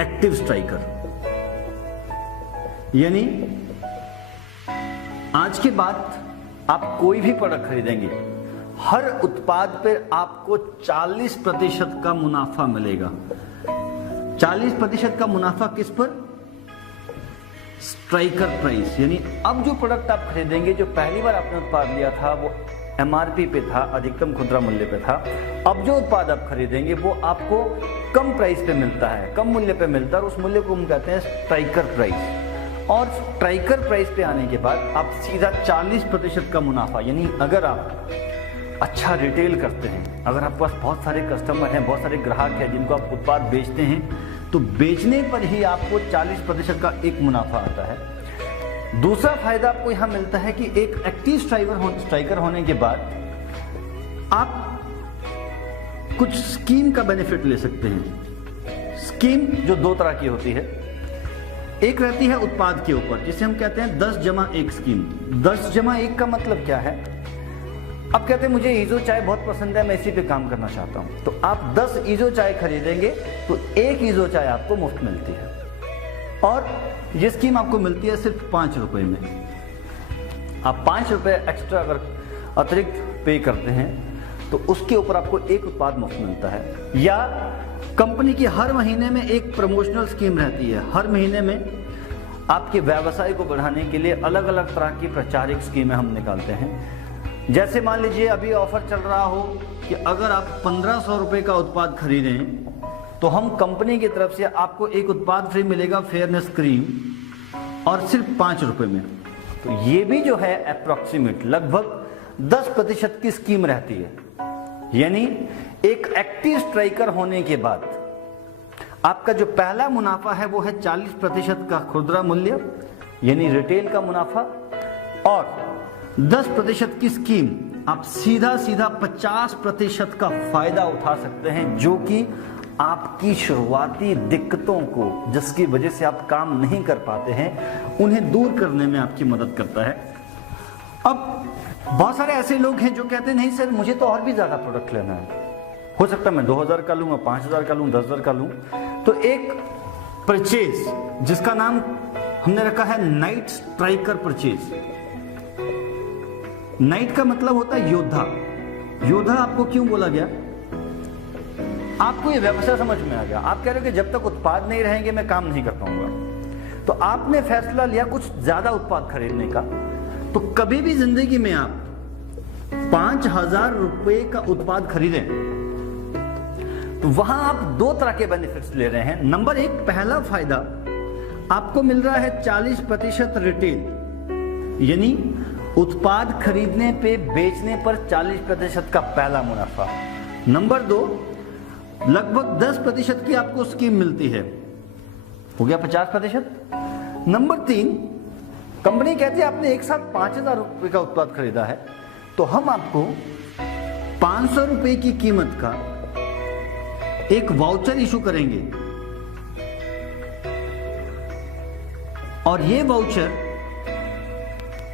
Active striker, यानी आज के बाद आप कोई भी प्रोडक्ट खरीदेंगे, हर उत्पाद पर आपको 40% का मुनाफा मिलेगा। 40% का मुनाफा किस पर? Striker price. यानी अब जो प्रोडक्ट आप खरीदेंगे, जो पहली बार आपने उत्पाद लिया था वो एमआरपी पे था, अधिकतम खुदरा मूल्य पे था। अब जो उत्पाद आप खरीदेंगे वो आपको कम प्राइस पे मिलता है, कम मूल्य पे मिलता है, और उस मूल्य को हम कहते हैं स्ट्राइकर प्राइस। और स्ट्राइकर प्राइस पे आने के बाद आप सीधा 40% का मुनाफा, यानी अगर आप अच्छा रिटेल करते हैं, अगर आपके पास बहुत सारे कस्टमर हैं, बहुत सारे ग्राहक हैं जिनको आप उत्पाद बेचते हैं, तो बेचने पर ही आपको 40% का एक मुनाफा आता है। दूसरा फायदा आपको यहां मिलता है कि एक एक्टिव स्ट्राइकर होने के बाद आप कुछ स्कीम का बेनिफिट ले सकते हैं। स्कीम जो दो तरह की होती है, एक रहती है उत्पाद के ऊपर, जिसे हम कहते हैं 10/1 स्कीम। 10/1 का मतलब क्या है? अब कहते हैं मुझे ईजो चाय बहुत पसंद है, मैं इसी पे काम करना चाहता हूं, तो आप 10 ईजो चाय खरीदेंगे तो एक ईजो चाय आपको मुफ्त मिलती है, और ये स्कीम आपको मिलती है सिर्फ 5 रुपए में। आप 5 रुपए एक्स्ट्रा अगर अतिरिक्त पे करते हैं तो उसके ऊपर आपको एक उत्पाद मुफ्त मिलता है। या कंपनी की हर महीने में एक प्रमोशनल स्कीम रहती है। हर महीने में आपके व्यवसाय को बढ़ाने के लिए अलग अलग तरह की प्रचारिक स्कीमें हम निकालते हैं। जैसे मान लीजिए अभी ऑफर चल रहा हो कि अगर आप 1500 रुपए का उत्पाद खरीदें तो हम कंपनी की तरफ से आपको एक उत्पाद फ्री मिलेगा, फेयरनेस क्रीम, और सिर्फ 5 रुपए में। तो ये भी जो है अप्रोक्सीमेट लगभग 10% की स्कीम रहती है। यानी एक एक्टिव स्ट्राइकर होने के बाद आपका जो पहला मुनाफा है वो है 40% का खुदरा मूल्य, यानी रिटेल का मुनाफा, और 10% की स्कीम। आप सीधा 50% का फायदा उठा सकते हैं, जो कि आपकी शुरुआती दिक्कतों को, जिसकी वजह से आप काम नहीं कर पाते हैं, उन्हें दूर करने में आपकी मदद करता है। अब बहुत सारे ऐसे लोग हैं जो कहते हैं नहीं सर, मुझे तो और भी ज्यादा प्रोडक्ट लेना है, हो सकता है मैं 2000 का लूँ, 5000 का लूँ, 10,000 का लूँ। तो एक परचेज जिसका नाम हमने रखा है नाइट स्ट्राइकर परचेज। नाइट का मतलब होता है योद्धा। योद्धा आपको क्यों बोला गया? आपको ये व्यवसाय समझ में आ गया। आप कह रहे हो कि जब तक उत्पाद नहीं रहेंगे मैं काम नहीं कर पाऊंगा, तो आपने फैसला लिया कुछ ज्यादा उत्पाद खरीदने का। तो कभी भी जिंदगी में आप 5000 रुपए का उत्पाद खरीदें तो वहां आप दो तरह के बेनिफिट्स ले रहे हैं। नंबर 1, पहला फायदा आपको मिल रहा है 40% रिटेल, यानी उत्पाद खरीदने पे बेचने पर 40% का पहला मुनाफा। नंबर 2, लगभग 10% की आपको स्कीम मिलती है, हो गया 50%। नंबर 3, कंपनी कहती है आपने एक साथ 5000 रुपए का उत्पाद खरीदा है तो हम आपको 500 रुपए की कीमत का एक वाउचर इशू करेंगे, और ये वाउचर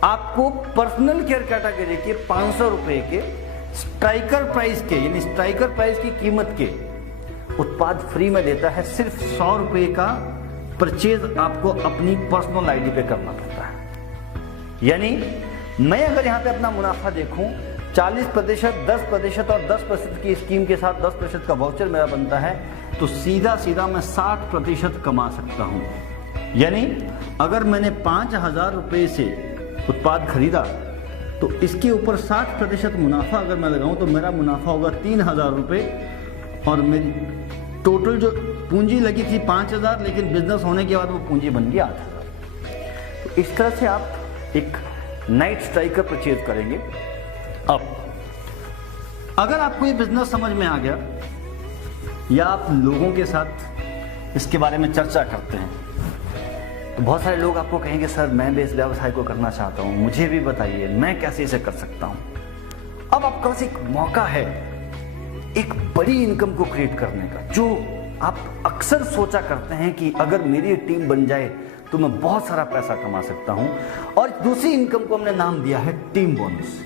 आपको पर्सनल केयर कैटेगरी के 500 रुपए के स्ट्राइकर प्राइस के, यानी स्ट्राइकर प्राइस की कीमत के उत्पाद फ्री में देता है। सिर्फ 100 रुपए का परचेज आपको अपनी पर्सनल आईडी पे करना पड़ता है। यानी मैं अगर यहां पे अपना मुनाफा देखूं, 40%, 10% और 10% की स्कीम के साथ 10% का वाउचर मेरा बनता है, तो सीधा सीधा मैं 60% कमा सकता हूं। यानी अगर मैंने 5000 रुपए से उत्पाद खरीदा तो इसके ऊपर 60% मुनाफा अगर मैं लगाऊं तो मेरा मुनाफा होगा 3000 रुपए, और मेरी टोटल जो पूंजी लगी थी 5000, लेकिन बिजनेस होने के बाद वो पूंजी बन गई 8000। तो इस तरह से आप एक नाइट स्ट्राइकर परचेज करेंगे। अब अगर आपको ये बिजनेस समझ में आ गया, या आप लोगों के साथ इसके बारे में चर्चा करते हैं, तो बहुत सारे लोग आपको कहेंगे सर मैं भी इस व्यवसाय को करना चाहता हूं, मुझे भी बताइए मैं कैसे इसे कर सकता हूं। अब आपके पास एक मौका है एक बड़ी इनकम को क्रिएट करने का, जो आप अक्सर सोचा करते हैं कि अगर मेरी टीम बन जाए तो मैं बहुत सारा पैसा कमा सकता हूं। और दूसरी इनकम को हमने नाम दिया है टीम बोनस।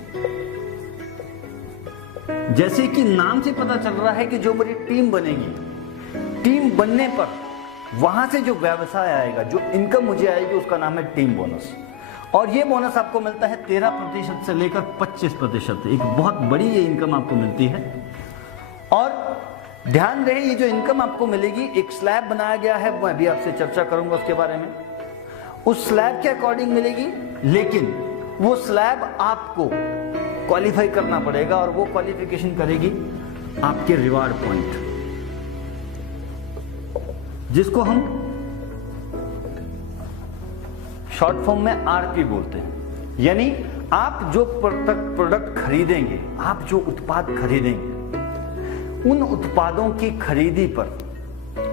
जैसे कि नाम से पता चल रहा है कि जो मेरी टीम बनेगी, टीम बनने पर वहां से जो व्यवसाय आएगा, जो इनकम मुझे आएगी, उसका नाम है टीम बोनस। और ये बोनस आपको मिलता है 13% से लेकर 25%। एक बहुत बड़ी ये इनकम आपको मिलती है। और ध्यान रहे, ये जो इनकम आपको मिलेगी, एक स्लैब बनाया गया है, मैं अभी आपसे चर्चा करूंगा उसके बारे में। उस स्लैब के अकॉर्डिंग मिलेगी, लेकिन वो स्लैब आपको क्वालिफाई करना पड़ेगा, और वो क्वालिफिकेशन करेगी आपके रिवार्ड पॉइंट, जिसको हम शॉर्ट फॉर्म में आरपी बोलते हैं। यानी आप जो प्रोडक्ट खरीदेंगे, आप जो उत्पाद खरीदेंगे, उन उत्पादों की खरीदी पर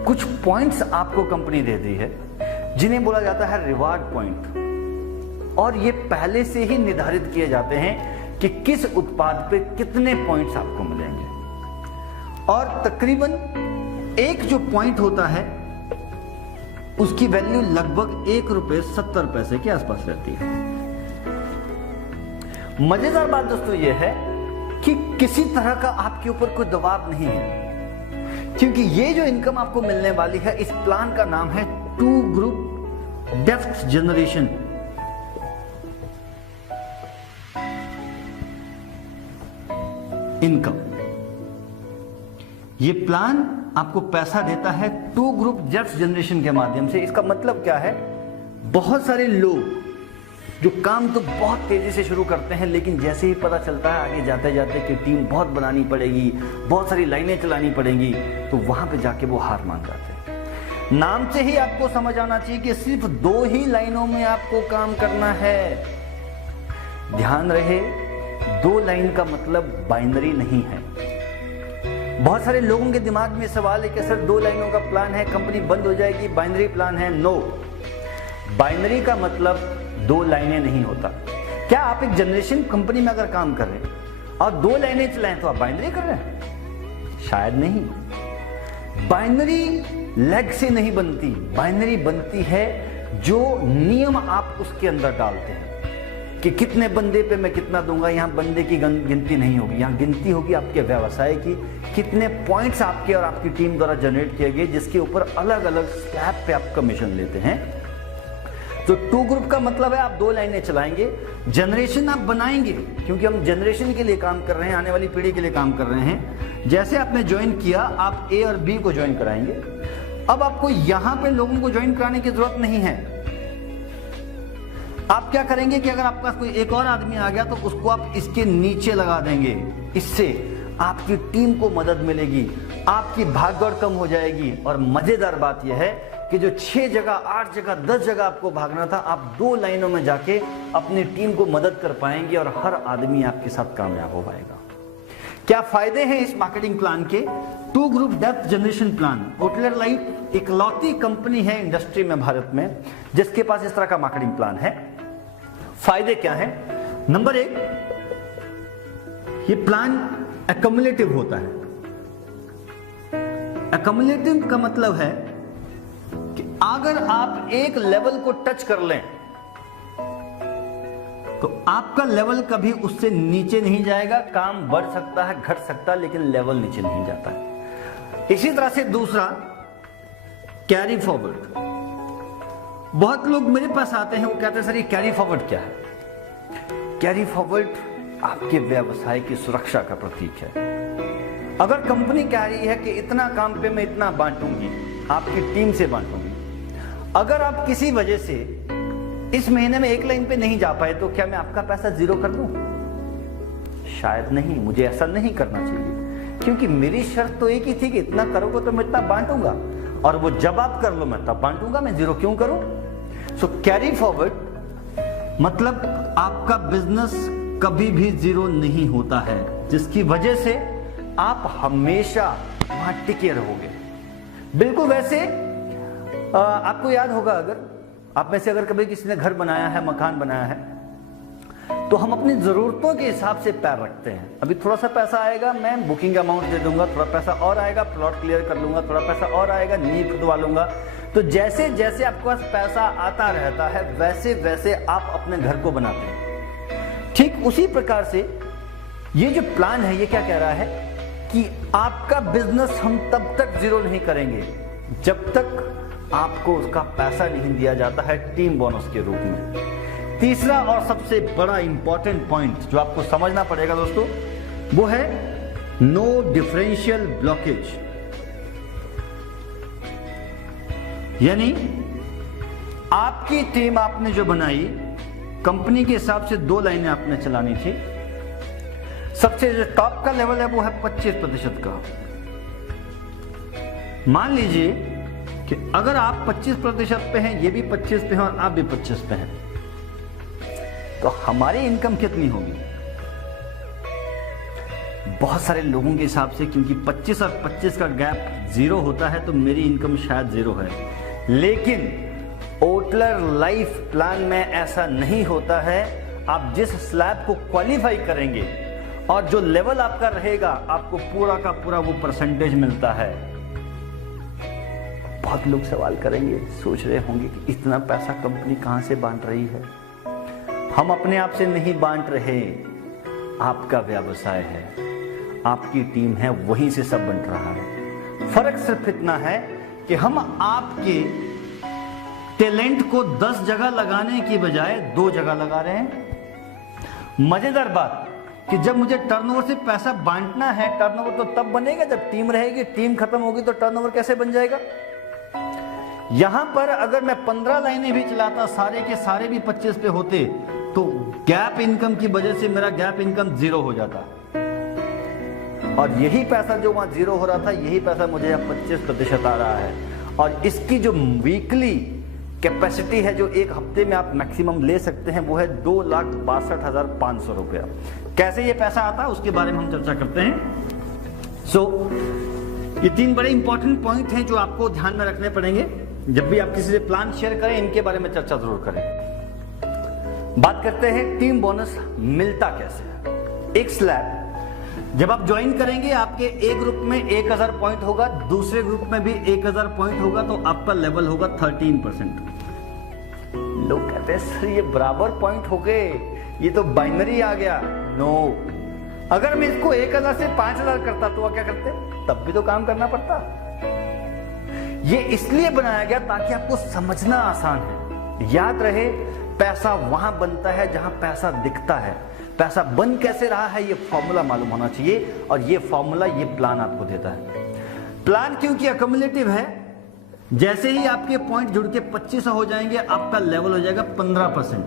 कुछ पॉइंट्स आपको कंपनी देती है, जिन्हें बोला जाता है रिवार्ड पॉइंट। और ये पहले से ही निर्धारित किए जाते हैं कि किस उत्पाद पे कितने पॉइंट्स आपको मिलेंगे। और तकरीबन एक जो पॉइंट होता है, उसकी वैल्यू लगभग ₹1.70 के आसपास रहती है। मजेदार बात दोस्तों यह है कि किसी तरह का आपके ऊपर कोई दबाव नहीं है, क्योंकि ये जो इनकम आपको मिलने वाली है, इस प्लान का नाम है 2 ग्रुप डेप्थ जनरेशन। इनकम, ये प्लान आपको पैसा देता है 2 ग्रुप डेप्थ जनरेशन के माध्यम से। इसका मतलब क्या है? बहुत सारे लोग जो काम तो बहुत तेजी से शुरू करते हैं, लेकिन जैसे ही पता चलता है आगे जाते जाते कि टीम बहुत बनानी पड़ेगी, बहुत सारी लाइनें चलानी पड़ेंगी, तो वहां पे जाके वो हार मान जाते हैं। नाम से ही आपको समझ आना चाहिए कि सिर्फ 2 ही लाइनों में आपको काम करना है। ध्यान रहे, 2 लाइन का मतलब बाइनरी नहीं है। बहुत सारे लोगों के दिमाग में सवाल है कि सर 2 लाइनों का प्लान है, कंपनी बंद हो जाएगी, बाइनरी प्लान है। नो, बाइनरी का मतलब 2 लाइनें नहीं होता। क्या आप एक जनरेशन कंपनी में अगर काम कर रहे हैं और 2 लाइनें चलाएं तो आप बाइनरी कर रहे हैं? शायद नहीं। बाइनरी लेग से नहीं बनती, बाइनरी बनती है जो नियम आप उसके अंदर डालते हैं कि कितने बंदे पे मैं कितना दूंगा। यहां बंदे की गिनती नहीं होगी, यहां गिनती होगी आपके व्यवसाय की, कितने पॉइंट्स आपके और आपकी टीम द्वारा जनरेट किए गए, जिसके ऊपर अलग अलग स्लैब पे आप कमीशन लेते हैं। तो 2 ग्रुप का मतलब है आप 2 लाइनें चलाएंगे, जनरेशन आप बनाएंगे, क्योंकि हम जनरेशन के लिए काम कर रहे हैं, आने वाली पीढ़ी के लिए काम कर रहे हैं। जैसे आपने ज्वाइन किया, आप ए और बी को ज्वाइन कराएंगे। अब आपको यहां पे लोगों को ज्वाइन कराने की जरूरत नहीं है। आप क्या करेंगे कि अगर आपके पास कोई एक और आदमी आ गया तो उसको आप इसके नीचे लगा देंगे। इससे आपकी टीम को मदद मिलेगी, आपकी भागदौड़ कम हो जाएगी। और मजेदार बात यह है कि जो 6 जगह, 8 जगह, 10 जगह आपको भागना था, आप 2 लाइनों में जाके अपनी टीम को मदद कर पाएंगे और हर आदमी आपके साथ कामयाब हो पाएगा। क्या फायदे हैं इस मार्केटिंग प्लान के? 2 group depth generation plan. होटलर life इकलौती कंपनी है इंडस्ट्री में, भारत में, जिसके पास इस तरह का मार्केटिंग प्लान है। फायदे क्या है? नंबर 1, ये प्लान एक्युमुलेटिव होता है। एक्युमुलेटिव का मतलब है कि अगर आप एक लेवल को टच कर लें तो आपका लेवल कभी उससे नीचे नहीं जाएगा। काम बढ़ सकता है, घट सकता है, लेकिन लेवल नीचे नहीं जाता है। इसी तरह से दूसरा, कैरी फॉरवर्ड। बहुत लोग मेरे पास आते हैं, वो कहते हैं सर ये कैरी फॉरवर्ड क्या है? कैरी फॉरवर्ड आपके व्यवसाय की सुरक्षा का प्रतीक है। अगर कंपनी कह रही है कि इतना काम पे मैं इतना बांटूंगी, आपकी टीम से बांटूंगी, अगर आप किसी वजह से इस महीने में 1 लाइन पे नहीं जा पाए, तो क्या मैं आपका पैसा 0 कर दूं? शायद नहीं। मुझे ऐसा नहीं करना चाहिए, क्योंकि मेरी शर्त तो एक ही थी कि इतना करोगे तो मैं इतना बांटूंगा, और वो जब आप कर लो मैं तब बांटूंगा, मैं 0 क्यों करूं? सो कैरी फॉरवर्ड मतलब आपका बिजनेस कभी भी 0 नहीं होता है, जिसकी वजह से आप हमेशा वहां टिके रहोगे। बिल्कुल वैसे आपको याद होगा, अगर आप में से अगर कभी किसी ने घर बनाया है, मकान बनाया है, तो हम अपनी जरूरतों के हिसाब से पैर रखते हैं। अभी थोड़ा सा पैसा आएगा, मैं बुकिंग अमाउंट दे दूंगा, थोड़ा पैसा और आएगा, प्लॉट क्लियर कर लूंगा, थोड़ा पैसा और आएगा, नींव खुदवा लूंगा। तो जैसे जैसे आपके पास पैसा आता रहता है, वैसे वैसे आप अपने घर को बनाते हैं। ठीक उसी प्रकार से ये जो प्लान है, ये क्या कह रहा है कि आपका बिजनेस हम तब तक 0 नहीं करेंगे जब तक आपको उसका पैसा नहीं दिया जाता है टीम बोनस के रूप में। तीसरा और सबसे बड़ा इंपॉर्टेंट पॉइंट जो आपको समझना पड़ेगा दोस्तों, वो है नो डिफरेंशियल ब्लॉकेज। यानी आपकी टीम आपने जो बनाई, कंपनी के हिसाब से 2 लाइनें आपने चलानी थी। सबसे जो टॉप का लेवल है वो है 25% का। मान लीजिए कि अगर आप 25% पे हैं, ये भी 25 पे हैं और आप भी 25 पे हैं, तो हमारी इनकम कितनी होगी? बहुत सारे लोगों के हिसाब से, क्योंकि 25 और 25 का गैप 0 होता है, तो मेरी इनकम शायद 0 है। लेकिन ओटलर लाइफ प्लान में ऐसा नहीं होता है। आप जिस स्लैब को क्वालिफाई करेंगे और जो लेवल आपका रहेगा, आपको पूरा का पूरा वो परसेंटेज मिलता है। बहुत लोग सवाल करेंगे, सोच रहे होंगे कि इतना पैसा कंपनी कहां से बांट रही है। हम अपने आप से नहीं बांट रहे, आपका व्यवसाय है, आपकी टीम है, वहीं से सब बंट रहा है। फर्क सिर्फ इतना है कि हम आपके टैलेंट को 10 जगह लगाने की बजाय 2 जगह लगा रहे हैं। मजेदार बात कि जब मुझे टर्नओवर से पैसा बांटना है, टर्नओवर तो तब बनेगा जब टीम रहेगी। टीम खत्म होगी तो टर्नओवर कैसे बन जाएगा? यहां पर अगर मैं 15 लाइनें भी चलाता, सारे के सारे भी 25 पे होते, तो गैप इनकम की वजह से मेरा गैप इनकम 0 हो जाता। और यही पैसा जो वहां 0 हो रहा था, यही पैसा मुझे अब 25% आ रहा है। और इसकी जो वीकली कैपेसिटी है, जो एक हफ्ते में आप मैक्सिमम ले सकते हैं, वो है 2,62,500 रुपया। कैसे ये पैसा आता है उसके बारे में हम चर्चा करते हैं। ये 3 बड़े इंपॉर्टेंट पॉइंट हैं जो आपको ध्यान में रखने पड़ेंगे जब भी आप किसी से प्लान शेयर करें। इनके बारे में चर्चा जरूर करें। बात करते हैं टीम बोनस मिलता कैसे है। एक स्लैब जब आप ज्वाइन करेंगे, आपके एक ग्रुप में 1000 पॉइंट होगा, दूसरे ग्रुप में भी 1000 पॉइंट होगा, तो आपका लेवल होगा 13%। लोग कहते हैं सर ये बराबर पॉइंट हो गए, ये तो बाइनरी आ गया। नो, अगर मैं इसको 1000 से 5000 करता तो क्या करते? तब भी तो काम करना पड़ता। ये इसलिए बनाया गया ताकि आपको समझना आसान है। याद रहे, पैसा वहां बनता है जहां पैसा दिखता है। पैसा बन कैसे रहा है, ये फॉर्मूला मालूम होना चाहिए, और ये फॉर्मूला ये प्लान आपको देता है। प्लान क्योंकि अक्यूमुलेटिव है, जैसे ही आपके पॉइंट जुड़ के 25 हो जाएंगे, आपका लेवल हो जाएगा 15%।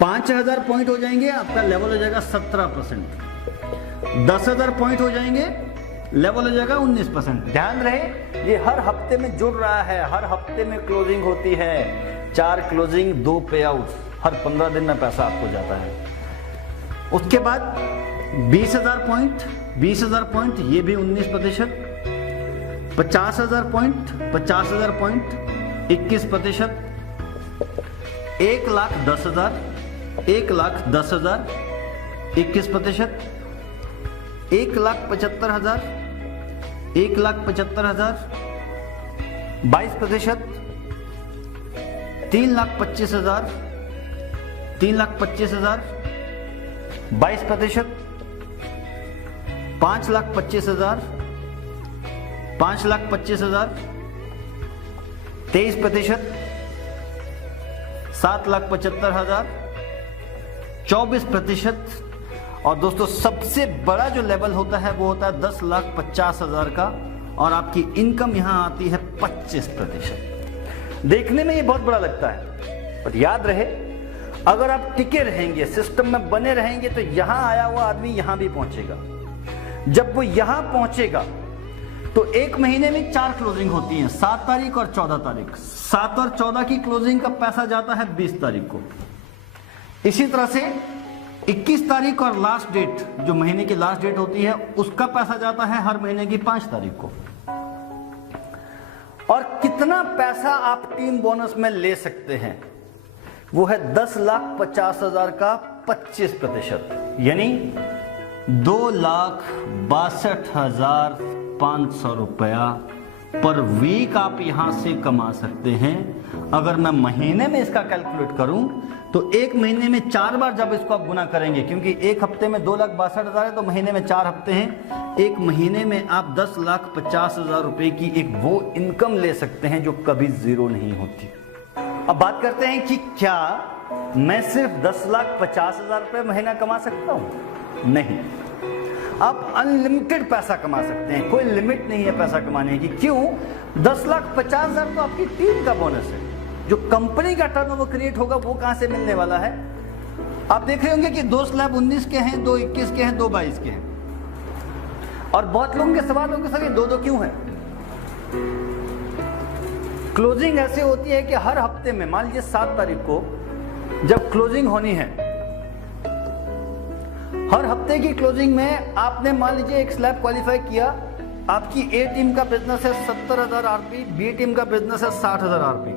5000 पॉइंट हो जाएंगे, आपका लेवल हो जाएगा 17%। 10,000 पॉइंट हो जाएंगे, लेवल हो जाएगा 19%। ध्यान रहे, ये हर हफ्ते में जुड़ रहा है, हर हफ्ते में क्लोजिंग होती है। 4 क्लोजिंग, 2 पे आउट, हर 15 दिन में पैसा आपको जाता है। उसके बाद 20,000 पॉइंट, 20,000 पॉइंट, ये भी 19%। 50,000 पॉइंट, 50,000 पॉइंट, 21%। 1,10,000, 1,10,000, 21%। 1,75,000, 1,75,000, 22%। 3,25,000, 3,25,000, 22%। 5,25,000, 5,25,000, 23%। 7,75,000, 24%। और दोस्तों सबसे बड़ा जो लेवल होता है वो होता है 10,50,000 का, और आपकी इनकम यहां आती है 25%। देखने में ये बहुत बड़ा लगता है, पर याद रहे, अगर आप टिके रहेंगे, सिस्टम में बने रहेंगे, तो यहां आया हुआ आदमी यहां भी पहुंचेगा। जब वो यहां पहुंचेगा तो 1 महीने में 4 क्लोजिंग होती हैं, 7 तारीख और 14 तारीख। 7 और 14 की क्लोजिंग का पैसा जाता है 20 तारीख को। इसी तरह से 21 तारीख और लास्ट डेट, जो महीने की लास्ट डेट होती है, उसका पैसा जाता है हर महीने की 5 तारीख को। और कितना पैसा आप टीम बोनस में ले सकते हैं, वो है 10,50,000 का 25%, यानी 2,62,500 रुपया पर वीक आप यहां से कमा सकते हैं। अगर मैं महीने में इसका कैलकुलेट करूं तो एक महीने में 4 बार जब इसको आप गुना करेंगे, क्योंकि एक हफ्ते में 2,62,000 है तो महीने में 4 हफ्ते हैं, एक महीने में आप 10,50,000 रुपए की एक वो इनकम ले सकते हैं जो कभी जीरो नहीं होती। अब बात करते हैं कि क्या मैं सिर्फ 10,50,000 रुपए महीना कमा सकता हूं? नहीं, आप अनलिमिटेड पैसा कमा सकते हैं, कोई लिमिट नहीं है पैसा कमाने की। क्यों? 10,50,000 तो आपकी टीम का बोनस है। जो कंपनी का टर्नओवर क्रिएट होगा वो कहां से मिलने वाला है? आप देख रहे होंगे कि 2 स्लैब 19 के हैं, 2 21 के हैं, 2 22 के हैं, और बहुत लोगों के सवाल होंगे सर ये 2-2 क्यों है? क्लोजिंग ऐसे होती है कि हर हफ्ते में, मान लीजिए 7 तारीख को जब क्लोजिंग होनी है, हर हफ्ते की क्लोजिंग में आपने मान लीजिए एक स्लैब क्वालिफाई किया, आपकी ए टीम का बिजनेस है 70,000 आरपी, बी टीम का बिजनेस है 60,000 आरपी।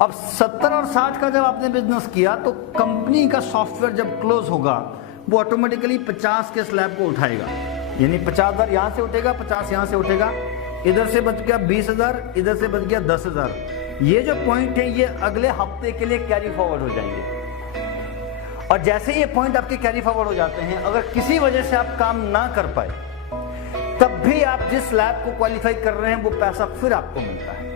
अब 70 और 60 का जब आपने बिजनेस किया तो कंपनी का सॉफ्टवेयर जब क्लोज होगा वो ऑटोमेटिकली 50 के स्लैब को उठाएगा, यानी 50,000 यहां से उठेगा, 50 यहां से उठेगा, इधर से बच गया 20,000, इधर से बच गया 10,000। ये जो पॉइंट है ये अगले हफ्ते के लिए कैरी फॉरवर्ड हो जाएंगे, और जैसे ये पॉइंट आपके कैरी फॉरवर्ड हो जाते हैं, अगर किसी वजह से आप काम ना कर पाए तब भी आप जिस स्लैब को क्वालिफाई कर रहे हैं वो पैसा फिर आपको मिलता है।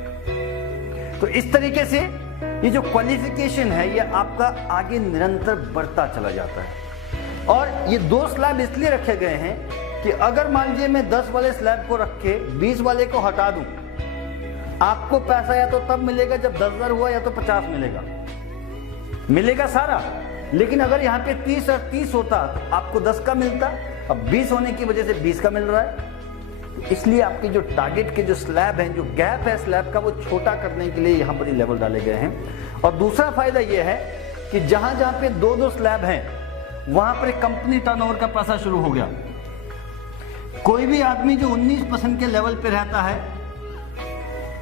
तो इस तरीके से ये जो क्वालिफिकेशन है ये आपका आगे निरंतर बढ़ता चला जाता है। और ये 2 स्लैब इसलिए रखे गए हैं कि अगर मान लीजिए मैं 10 वाले स्लैब को रख के 20 वाले को हटा दूं, आपको पैसा या तो तब मिलेगा जब 10,000 हुआ या तो 50 मिलेगा सारा। लेकिन अगर यहाँ पे 30 और 30 होता तो आपको 10 का मिलता, अब 20 होने की वजह से 20 का मिल रहा है। इसलिए आपके जो टारगेट के जो स्लैब हैं, जो गैप है स्लैब का, वो छोटा करने के लिए यहाँ पर लेवल डाले गए हैं। और दूसरा फायदा ये है कि जहां जहां पे 2-2 स्लैब हैं वहां पर कंपनी टर्नओवर का पैसा शुरू हो गया। कोई भी आदमी जो 19% के लेवल पे रहता है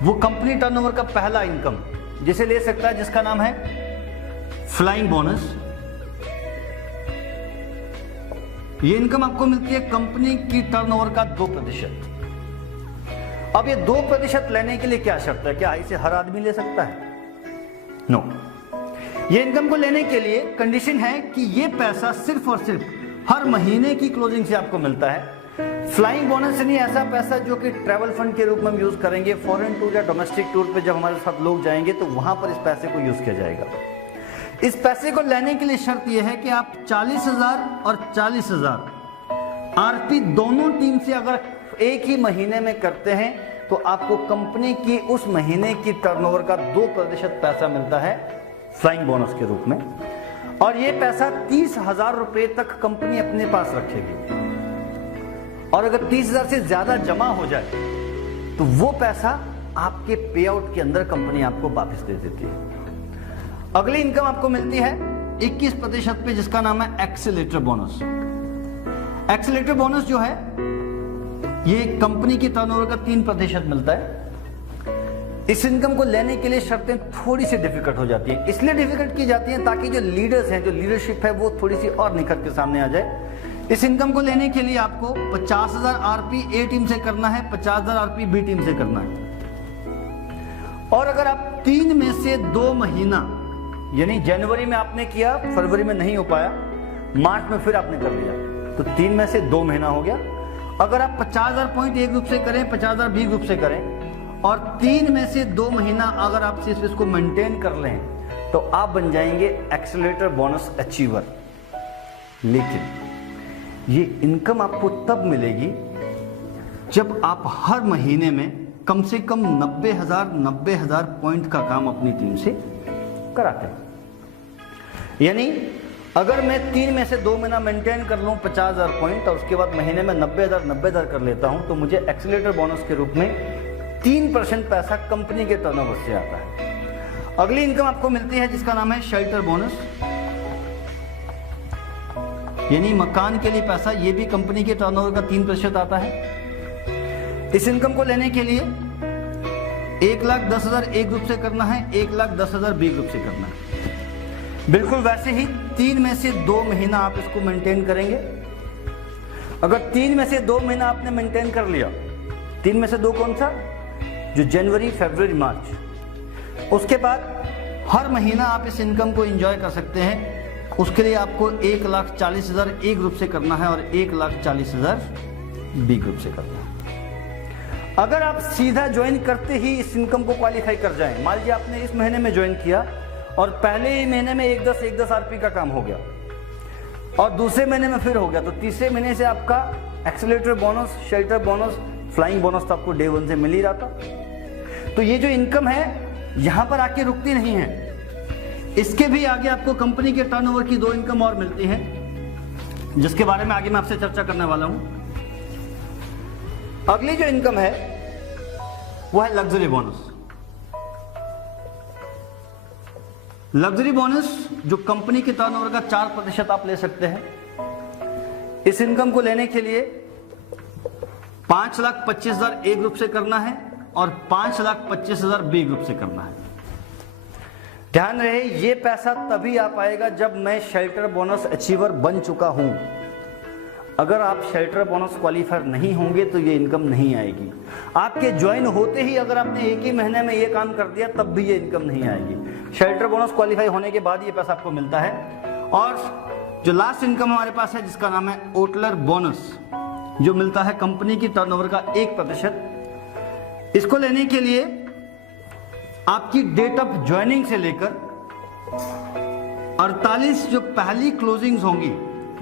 वो कंपनी टर्नओवर का पहला इनकम जिसे ले सकता है, जिसका नाम है फ्लाइंग बोनस। ये इनकम आपको मिलती है कंपनी की टर्नओवर का 2%। अब ये 2% लेने के लिए क्या शर्त है? क्या इसे हर आदमी ले सकता है? नो। ये इनकम को लेने के लिए कंडीशन है कि ये पैसा सिर्फ और सिर्फ हर महीने की क्लोजिंग से आपको मिलता है। फ्लाइंग बोनस नहीं ऐसा पैसा जो कि ट्रैवल फंड के रूप में हम यूज करेंगे, फॉरेन टूर या डोमेस्टिक टूर पे जब हमारे साथ लोग जाएंगे तो वहां पर इस पैसे को यूज किया जाएगा। इस पैसे को लेने के लिए शर्त यह है कि आप 40,000 और 40,000 आरपी दोनों टीम से अगर एक ही महीने में करते हैं तो आपको कंपनी की उस महीने की टर्नओवर का 2% पैसा मिलता है फ्लाइंग बोनस के रूप में। और यह पैसा 30,000 रुपए तक कंपनी अपने पास रखेगी, और अगर 30,000 से ज्यादा जमा हो जाए तो वो पैसा आपके पे आउट के अंदर कंपनी आपको वापस दे देती है। अगली इनकम आपको मिलती है 21% पे, जिसका नाम है एक्सीलेटर बोनस। एक्सीलेटर बोनस जो है ये कंपनी की टर्नओवर का 3% मिलता है। इस इनकम को लेने के लिए शर्तें थोड़ी सी डिफिकल्ट हो जाती हैं, इसलिए डिफिकल्ट की जाती हैं ताकि जो लीडर्स हैं, जो लीडरशिप है वो थोड़ी सी और निखर के सामने आ जाए। इस इनकम को लेने के लिए आपको 50,000 आरपी ए टीम से करना है, 50,000 आरपी बी टीम से करना है। और अगर आप 3 में से 2 महीना, यानी जनवरी में आपने किया, फरवरी में नहीं हो पाया, मार्च में फिर आपने कर लिया, तो 3 में से 2 महीना हो गया। अगर आप 50,000 पॉइंट ए ग्रुप से करें, 50,000 बी ग्रुप से करें, और 3 में से 2 महीना अगर आप सिर्फ इसको मेंटेन कर लें तो आप बन जाएंगे एक्सेलरेटर बोनस अचीवर। लेकिन ये इनकम आपको तब मिलेगी जब आप हर महीने में कम से कम 90,000 पॉइंट का काम अपनी टीम से कराते हैं। यानी अगर मैं 3 में से 2 महीना मेंटेन कर लूं 50,000 पॉइंट और उसके बाद महीने में 90,000 कर लेता हूं, तो मुझे एक्सीलेटर बोनस के रूप में 3% पैसा कंपनी के टर्नओवर से आता है। अगली इनकम आपको मिलती है जिसका नाम है शेल्टर बोनस, यानी मकान के लिए पैसा। ये भी कंपनी के टर्नओवर का 3% आता है। इस इनकम को लेने के लिए 1,10,000 ए ग्रुप से करना है, 1,10,000 बी ग्रुप से करना है। बिल्कुल वैसे ही 3 में से 2 महीना आप इसको मेंटेन करेंगे। अगर 3 में से 2 महीना आपने मेंटेन कर लिया, 3 में से 2 कौन सा, जो जनवरी, फरवरी, मार्च, उसके बाद हर महीना आप इस इनकम को एंजॉय कर सकते हैं। उसके लिए आपको 1,40,000 ए ग्रुप से करना है और 1,40,000 बी ग्रुप से करना है। अगर आप सीधा ज्वाइन करते ही इस इनकम को क्वालिफाई कर जाएं, मान लीजिए आपने इस महीने में ज्वाइन किया और पहले ही महीने में 110 आरपी का काम हो गया और दूसरे महीने में फिर हो गया, तो तीसरे महीने से आपका accelerator bonus, shelter bonus, flying bonus तो आपको डे 1 से मिल ही रहा था। तो ये जो इनकम है यहां पर आके रुकती नहीं है, इसके भी आगे आपको कंपनी के टर्नओवर की 2 इनकम और मिलती हैं, जिसके बारे में आगे मैं आपसे चर्चा करने वाला हूं। अगली जो इनकम है वो है लग्जरी बोनस। लग्जरी बोनस जो कंपनी के टर्नओवर का 4% आप ले सकते हैं। इस इनकम को लेने के लिए 5,25,000 ए ग्रुप से करना है और 5,25,000 बी ग्रुप से करना है। ध्यान रहे, ये पैसा तभी आ पाएगा जब मैं शेल्टर बोनस अचीवर बन चुका हूं। अगर आप शेल्टर बोनस क्वालिफायर नहीं होंगे तो ये इनकम नहीं आएगी। आपके ज्वाइन होते ही अगर आपने एक ही महीने में ये काम कर दिया तब भी ये इनकम नहीं आएगी। शेल्टर बोनस क्वालिफाई होने के बाद ये पैसा आपको मिलता है। और जो लास्ट इनकम हमारे पास है जिसका नाम है ओटलर बोनस, जो मिलता है कंपनी की टर्नओवर का 1%। इसको लेने के लिए आपकी डेट ऑफ ज्वाइनिंग से लेकर 48 जो पहली क्लोजिंग्स होंगी,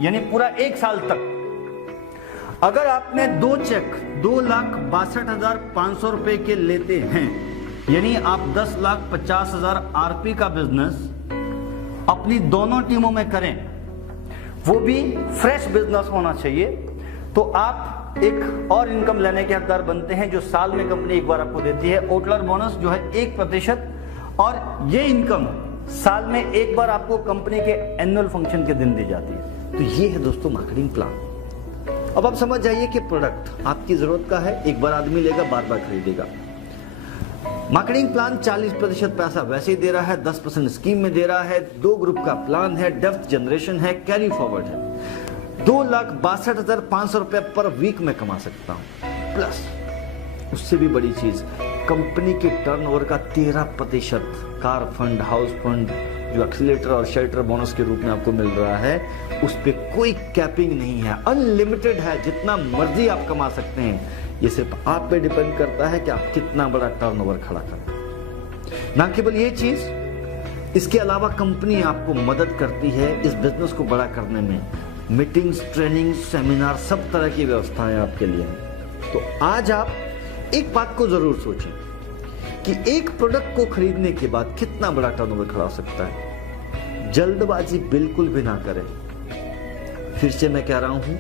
यानी पूरा 1 साल तक, अगर आपने 2 चेक 2,62,500 रुपए के लेते हैं, यानी आप 10,50,000 आरपी का बिजनेस अपनी दोनों टीमों में करें, वो भी फ्रेश बिजनेस होना चाहिए, तो आप एक और इनकम लेने के हकदार बनते हैं जो साल में कंपनी एक बार आपको देती है। ओटलर बोनस जो है 1%, और ये इनकम साल में एक बार आपको कंपनी के एनुअल फंक्शन के दिन दी जाती है। तो ये है दोस्तों मार्केटिंग प्लान। अब आप समझ जाइए कि प्रोडक्ट आपकी जरूरत का है, एक बार आदमी लेगा, बार बार खरीदेगा। मार्केटिंग प्लान 40% पैसा वैसे ही दे रहा है, 10% स्कीम में दे रहा है, 2 ग्रुप का प्लान है, डेप्थ जनरेशन है, कैरी फॉरवर्ड है। 2,62,500 रुपए पर वीक में कमा सकता हूं। प्लस उससे भी बड़ी चीज, कंपनी के टर्नओवर का 13% कार फंड, हाउस फंड जो एक्सीलरेटर और शेल्टर बोनस के रूप में आपको मिल रहा है, उस पर कोई कैपिंग नहीं है, अनलिमिटेड है, जितना मर्जी आप कमा सकते हैं। ये सिर्फ आप पे डिपेंड करता है कि आप कितना बड़ा टर्नओवर खड़ा करें। ना केवल ये चीज, इसके अलावा कंपनी आपको मदद करती है इस बिजनेस को बड़ा करने में। मीटिंग्स, ट्रेनिंग, सेमिनार, सब तरह की व्यवस्थाएं आपके लिए हैं। तो आज आप एक बात को जरूर सोचें कि एक प्रोडक्ट को खरीदने के बाद कितना बड़ा टर्नओवर खड़ा हो सकता है। जल्दबाजी बिल्कुल भी ना करें। फिर से मैं कह रहा हूं,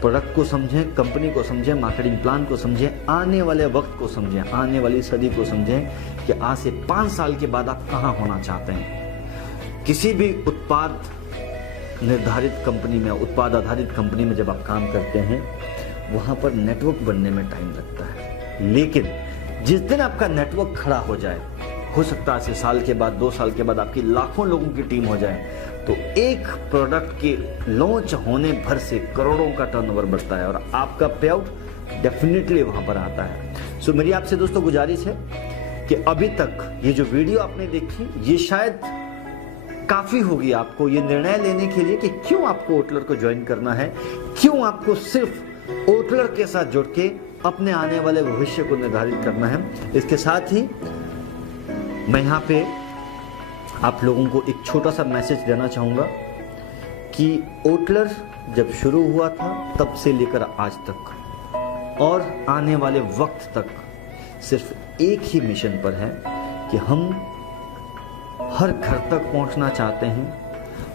प्रोडक्ट को समझें, कंपनी को समझें, मार्केटिंग प्लान को समझें, आने वाले वक्त को समझें, आने वाली सदी को समझें कि आज से 5 साल के बाद आप कहां होना चाहते हैं। किसी भी उत्पाद निर्धारित कंपनी में, उत्पाद आधारित कंपनी में जब आप काम करते हैं, वहां पर नेटवर्क बनने में टाइम लगता है। लेकिन जिस दिन आपका नेटवर्क खड़ा हो जाए, हो सकता है साल के बाद, 2 साल के बाद आपकी लाखों लोगों की टीम हो जाए, तो एक प्रोडक्ट के लॉन्च होने भर से करोड़ों का टर्नओवर बढ़ता है और आपका पे आउट डेफिनेटली वहां पर आता है। सो मेरी आपसे दोस्तों गुजारिश है कि अभी तक ये जो वीडियो आपने देखी, ये शायद काफी होगी आपको ये निर्णय लेने के लिए कि क्यों आपको ओटलर को ज्वाइन करना है, क्यों आपको सिर्फ ओटलर के साथ जुड़ के अपने आने वाले भविष्य को निर्धारित करना है। इसके साथ ही मैं यहाँ पे आप लोगों को एक छोटा सा मैसेज देना चाहूंगा कि ओटलर जब शुरू हुआ था तब से लेकर आज तक और आने वाले वक्त तक सिर्फ एक ही मिशन पर है कि हम हर घर तक पहुंचना चाहते हैं,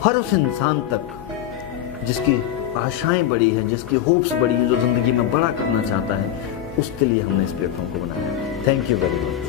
हर उस इंसान तक जिसकी आशाएं बड़ी हैं, जिसकी होप्स बड़ी हैं, जो जिंदगी में बड़ा करना चाहता है, उसके लिए हमने इस प्लेटफॉर्म को बनाया है। Thank you very much.